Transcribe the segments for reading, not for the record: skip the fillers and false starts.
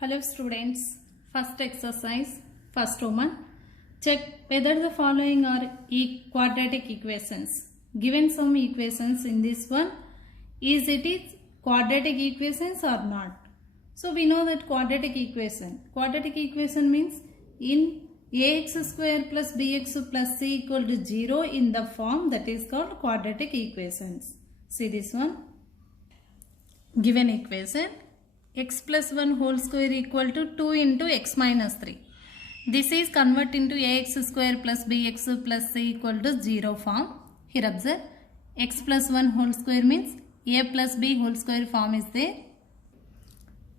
Hello students, first exercise, first one. Check whether the following are quadratic equations. Given some equations in this one, is quadratic equations or not? So we know that quadratic equation means in ax square plus bx plus c equal to 0 in the form that is called quadratic equations. See this one. Given equation, x plus 1 whole square equal to 2 into x minus 3. This is convert into ax square plus bx plus c equal to 0 form. Here observe, x plus 1 whole square means a plus b whole square form is there.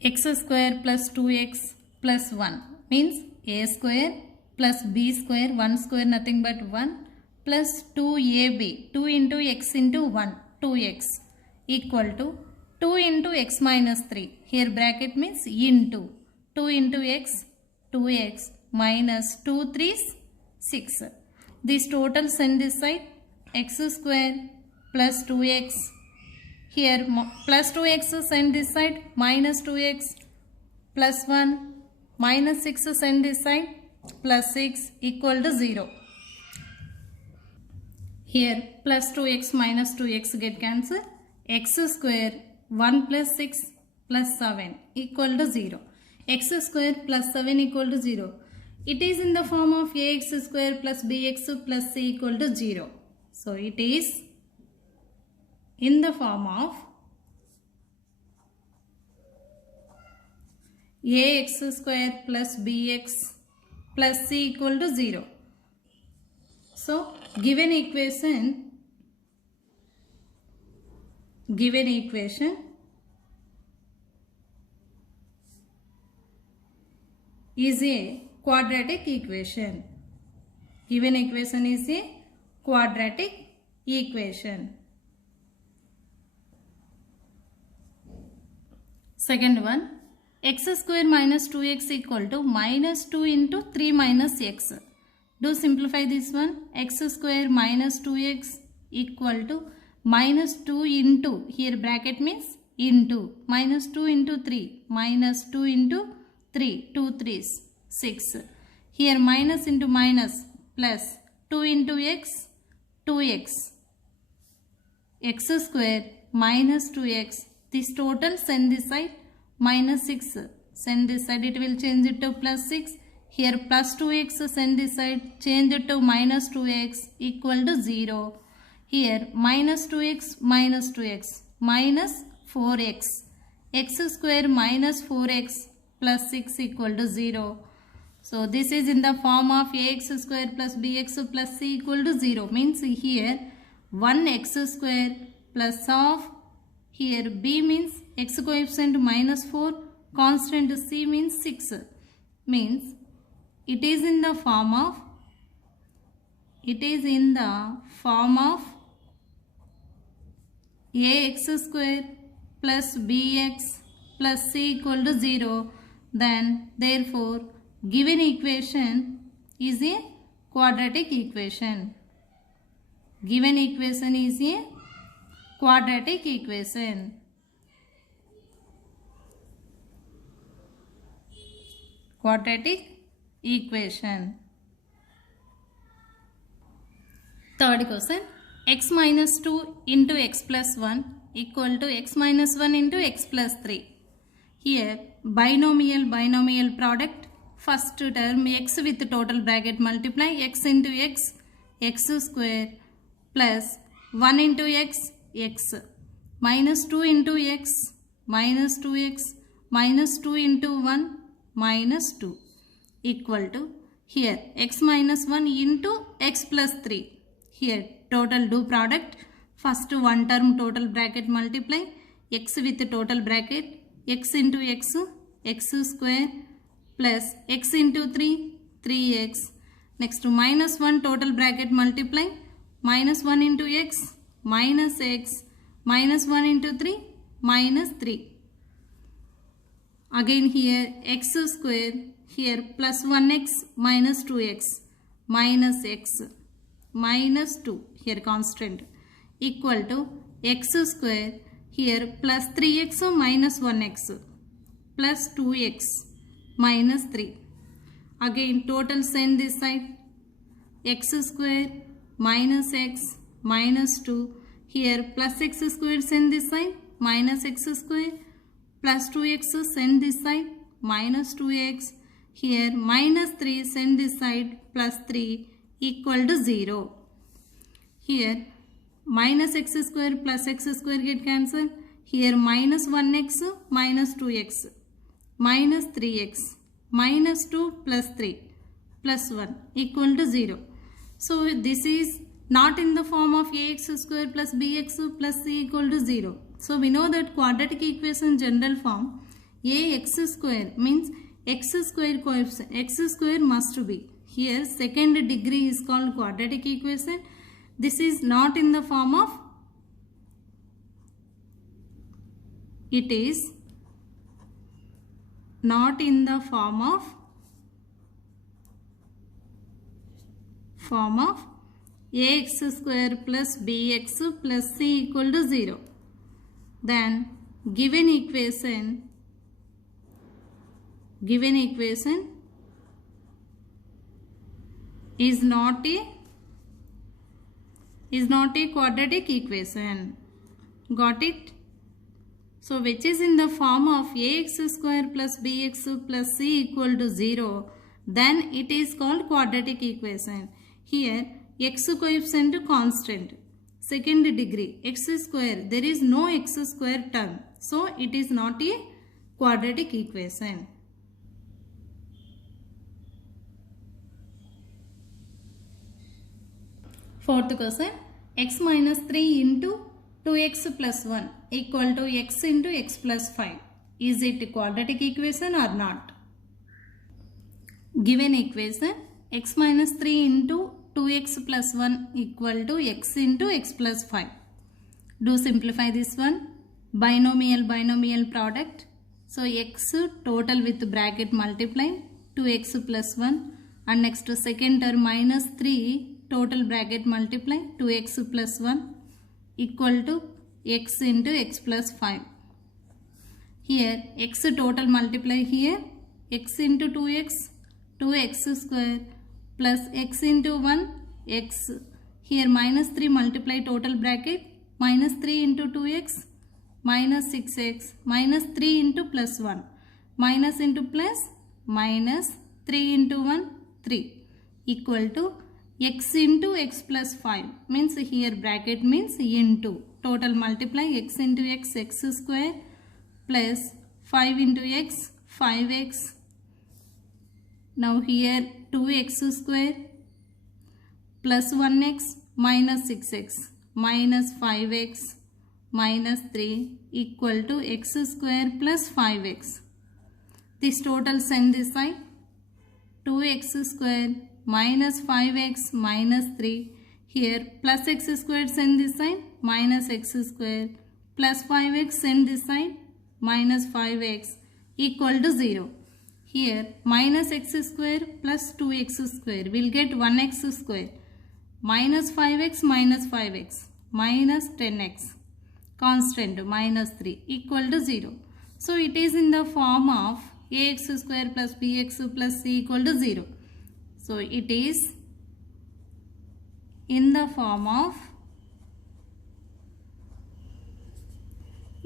X square plus 2x plus 1 means a square plus b square, 1 square nothing but 1 plus 2ab, 2 into x into 1, 2x equal to 2 into x minus 3. Here bracket means into 2 into x, 2x minus 2 3s 6. This total send this side, x square plus 2x. Here plus 2x send this side, minus 2x plus 1 minus 6 send this side, plus 6 equal to 0. Here plus 2x minus 2x get cancelled. X square 1 plus 6 plus 7 equal to 0. X square plus 7 equal to 0. It is in the form of ax square plus bx plus c equal to 0. So it is in the form of ax square plus bx plus c equal to 0. So given equation is a quadratic equation. Given equation is a quadratic equation. Second one, x square minus 2x equal to minus 2 into 3 minus x. Do simplify this one. X square minus 2x equal to minus 2 into, here bracket means into, minus 2 into 3, minus 2 into 3, 2 3s, 6. Here minus into minus plus 2 into x, 2x. X square minus 2x. This total send this side, minus 6. Send this side, it will change it to plus 6. Here plus 2x send this side, change it to minus 2x equal to 0. Here minus 2x minus 2x minus 4x. X square minus 4x plus 6 equal to 0. So this is in the form of ax square plus bx plus c equal to 0. Means here 1x square plus of, here b means x coefficient minus 4, constant c means 6. Means it is in the form of ax square plus bx plus c equal to 0. Then therefore given equation is a quadratic equation. Given equation is a quadratic equation. Quadratic equation. Third question, x minus 2 into x plus 1 equal to x minus 1 into x plus 3. Here binomial product, first term x with total bracket multiply x into x, x square plus 1 into x, x minus 2 into x, minus 2x minus 2 into 1, minus 2 equal to, here x minus 1 into x plus 3. Here total do product, first one term total bracket multiply x with total bracket, x into x, x square plus x into 3, 3x. Next minus 1 total bracket multiply, minus 1 into x, minus 1 into 3, minus 3. Again here x square, here plus 1x minus 2x, minus x, minus 2, here constant, equal to x square, here plus 3x minus 1x, plus 2x minus 3. Again total send this side. X square minus x minus 2. Here plus x square send this side, minus x square plus 2x send this side, minus 2x. Here minus 3 send this side, plus 3 equal to 0. Here minus x square plus x square get cancelled. Here minus 1x minus 2x minus 3x minus 2 plus 3 plus 1 equal to 0. So this is not in the form of ax square plus bx plus c equal to 0. So we know that quadratic equation general form ax square means x square coefficient, x square must be. Here second degree is called quadratic equation. This is not in the form of, it is not in the form of ax square plus bx plus c equal to 0. Then given equation is not a quadratic equation. Got it? So which is in the form of ax square plus bx plus c equal to 0, then it is called quadratic equation. Here x coefficient constant, second degree, x square, there is no x square term, so it is not a quadratic equation. Fourth question, x minus 3 into 2x plus 1 equal to x into x plus 5. Is it a quadratic equation or not? Given equation, x minus 3 into 2x plus 1 equal to x into x plus 5. Do simplify this one. Binomial product. So x total with bracket multiply 2x plus 1, and next to second term minus 3 total bracket multiply 2x plus 1 equal to x into x plus 5. Here x total multiply here x into 2x, 2x square plus x into 1 x. Here minus 3 multiply total bracket minus 3 into 2x minus 6x minus 3 into plus 1 minus into plus minus 3 into 1 3 equal to x into x plus 5, means here bracket means into total multiply x into x, x square plus 5 into x, 5x. Now here 2x square plus 1x minus 6x minus 5x minus 3 equal to x square plus 5x. This total send this side, 2x square minus 5x minus 3. Here plus x square send this side, minus x square plus 5x send this side, minus 5x equal to 0. Here minus x square plus 2x square will get 1x square minus 5x minus 5x minus 10x constant minus 3 equal to 0. So it is in the form of ax square plus bx plus c equal to 0. So it is in the form of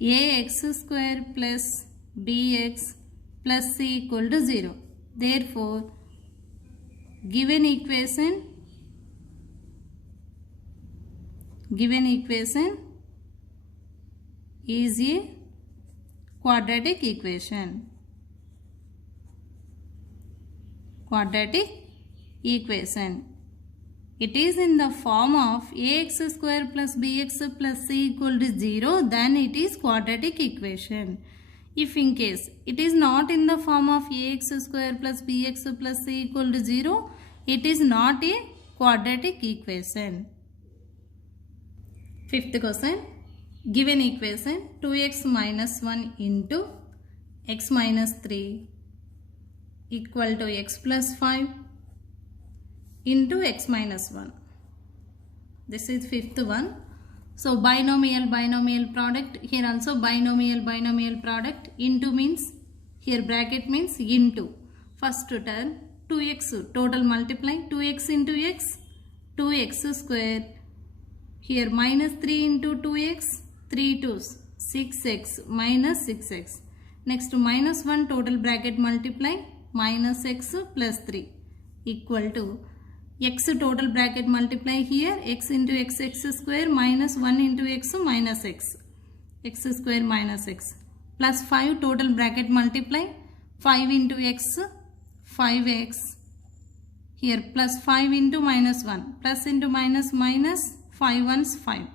ax square plus bx plus c equal to 0. Therefore, given equation is a quadratic equation. It is in the form of ax square plus bx plus c equal to 0, then it is quadratic equation. If in case it is not in the form of ax square plus bx plus c equal to 0, it is not a quadratic equation. Fifth question, given equation 2x minus 1 into x minus 3 equal to x plus 5 into x minus 1. This is fifth one. So binomial product, here also binomial product. Into means, here bracket means into. first term 2x total multiply 2x into x 2x square. Here minus 3 into 2x 3 2s 6x minus 6x. Next minus 1 total bracket multiply minus x plus 3 equal to x total bracket multiply here x into x square minus 1 into x minus x square minus x plus 5 total bracket multiply 5 into x 5x here plus 5 into minus 1 plus into minus minus 5 ones 5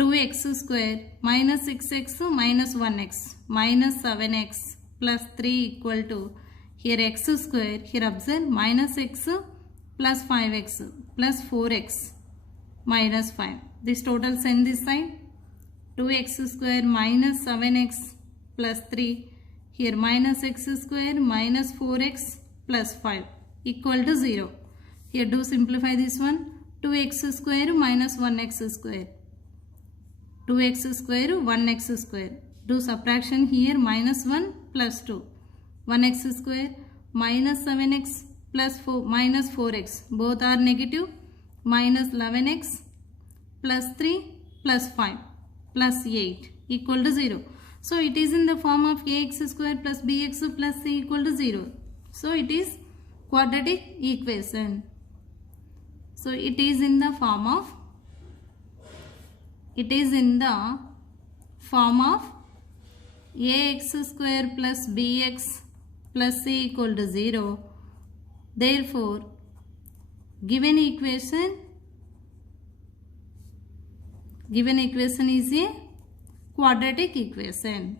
2x square minus 6x minus 1x minus 7x plus 3 equal to here x square, here observe minus x plus 5x plus 4x minus 5. This total send this side 2x square minus 7x plus 3 here minus x square minus 4x plus 5 equal to 0. Here do simplify this one 2x square minus 1x square 2x square 1x square. Do subtraction here minus 1 plus 2 1x square minus 7x plus 4 minus 4x both are negative minus 11x plus 3 plus 5 plus 8 equal to 0. So it is in the form of ax square plus bx plus c equal to 0. So it is quadratic equation. So it is in the form of ax square plus bx plus c equal to 0. Therefore, given equation is a quadratic equation.